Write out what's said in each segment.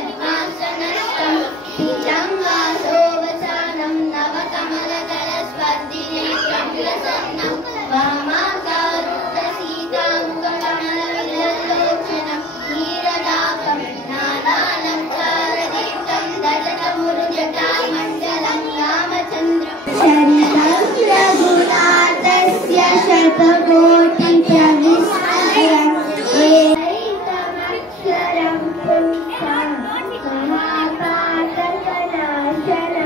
पद्मासनस्थं पीतं वासोवसानं नवकमलदलस्पर्धिनेत्रं प्रसन्नं वामाकारुण्यसीतामुखकमलविललोचनं नीरदाकं नानालङ्कारदीप्तं ददतमुरुजटामण्डलं रामचन्द्रं शरितं रघुनाथस्य शतकोटिप्रविष्टम् एकमक्षरं पुंसां महापातकनाशनम्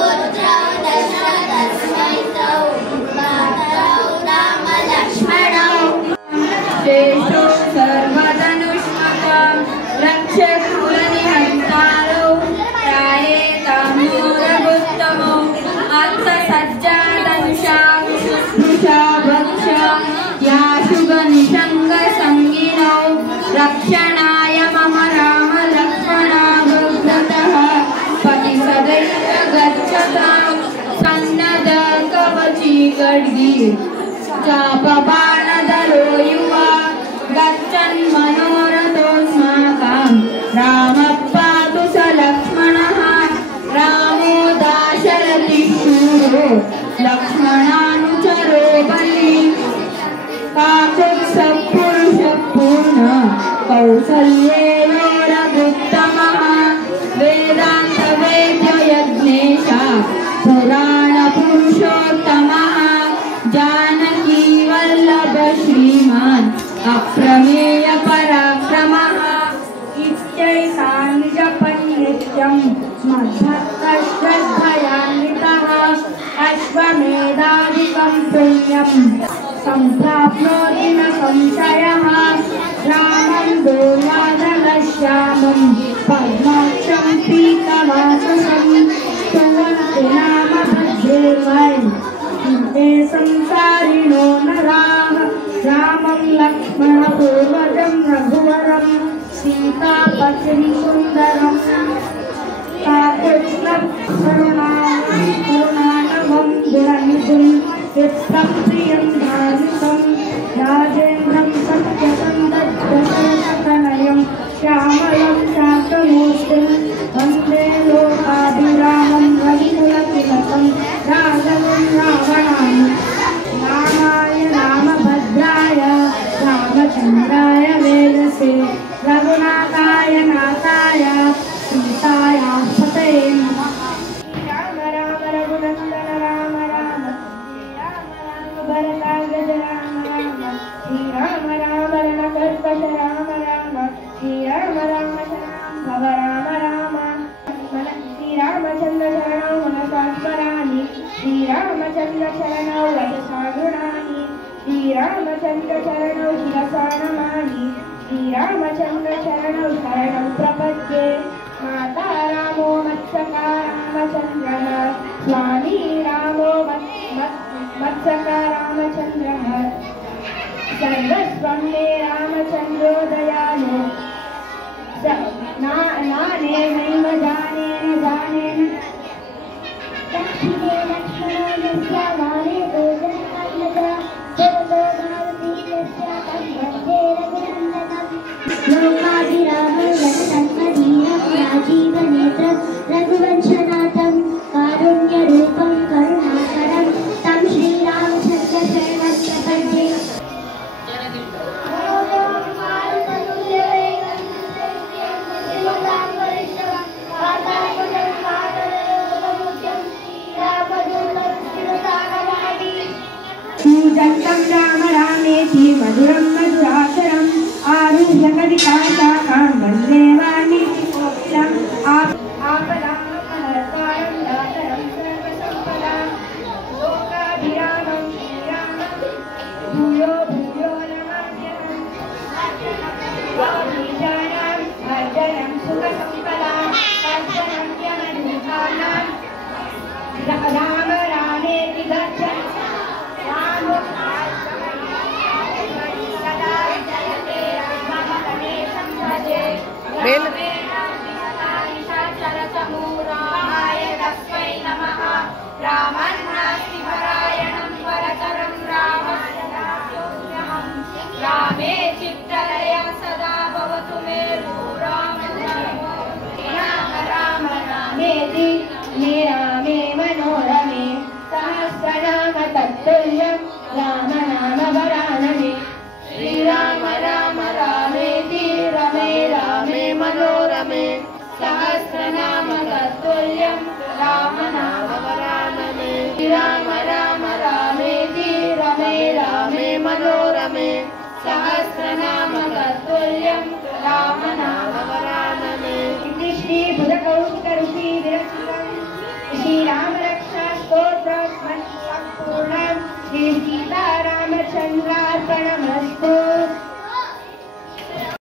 पुत्रौ दशरथस्वैतौ मातरौ रामलक्ष्मणौ खड्गी चापबाणधरो युवा गच्छन् मनोरथोऽस्माकं रामः पातु स लक्ष्मणः रामो दाशरथिशूरो लक्ष्मणानुचरो बली काकुत्स्थः पुरुषः पूर्ण कौसल्येयो रघुत्तमः वेदान्तवेद्यो यज्ञेशः पुराणपुरुषोत्तमः जानकी वल्लभ श्रीमान् अप्रमेय पराक्रमः इत्यैषा निजपन्नित्यं मद्भक्तश्रद्धयान्वितः अश्वमेधादिकं पुण्यं सम्प्राप्नोति न संशयः रामं दूर्वाधरश्यामं पद्माक्षं पीतवाससं स्तुवन्ति नाम भद्रेवैः ते संसारिणो नराः रामं लक्ष्मणपूर्वजं रघुवरं सीतापतिं सुन्दरं काकृष्णं करुणानवं गुणनिधिं चित्तं प्रियं धार्मिकं राजेन्द्रं सत्यसन्धतनयं श्यामलं शान्तमूर्तिं वन्दे लोकाभिरामं रघुकुलतिलकं राघवं रावणानि रामाय रामभद्राय रामचन्द्राय वेदसे रघुनाथाय नाथाय सीताया पतये नमः। राम राम रघुनन्दन राम राम राम राम भरताग्रज राम राम श्रीराम राम रणकर्कश राम राम श्रीराम राम शरणं भव राम राम श्रीरामचन्द्र शरणौ मनसा स्मरामि श्रीरामचन्द्र शरणौ वचसा गृह्णामि श्रीरामचन्द्र शरणौ शिरसा नमामि श्रीरामचन्द्र शरणौ शरणं प्रपद्ये माता रामो मत्सका रामचन्द्रः स्वामी रामो मत्सका रामचन्द्रः सर्वस्वं मे रामचन्द्रो दयालो नानेनैव जानेन जानेन दक्षिणे लक्ष्मणो यस्य वामे गोजनात्मजा जगतो भारती यस्य तद्मध्ये रघुनन्दनं लोकाभिरामं रघुनन्दनीयं राजीवनेत्रं रघुवंशनाथं कारुण्यरूपं करुणाकरं तं श्रीरामचन्द्रशरणं प्रपद्ये पूजन्तं राम रामेति मधुरं मधुराक्षरम् आरुह्य कविताशाखां वन्दे वाल्मीकिकोकिलम् आपदामपहर्तारं दातरं सर्वसम्पदां लोकाभिरामं श्रीरामं भूयो भूयो नमाम्यहम् बीजानाम् अर्जनं सुखसम्पदाम् अर्जनं यमदूतानां राम रामेति गच्छन् रामे चित्तलय सदा भवतु मे राम राम रामेति रामे मनोरमे सहस्रनाम तत्तुल्यं राम नाम वरानने श्रीराम राम रामेति रमे रामे मनोरमे सहस्रनाम तत्तुल्यं राम नाम वरानने श्रीराम राम रामेति रमे रामे मनोरमे सहस्रनाम तत्तुल्यं राम नाम वरानने इति श्री बुधकौशिक ऋषि विरचितं श्री राम रक्षा स्तोत्रं पूर्णं श्री सीता रामचंद्र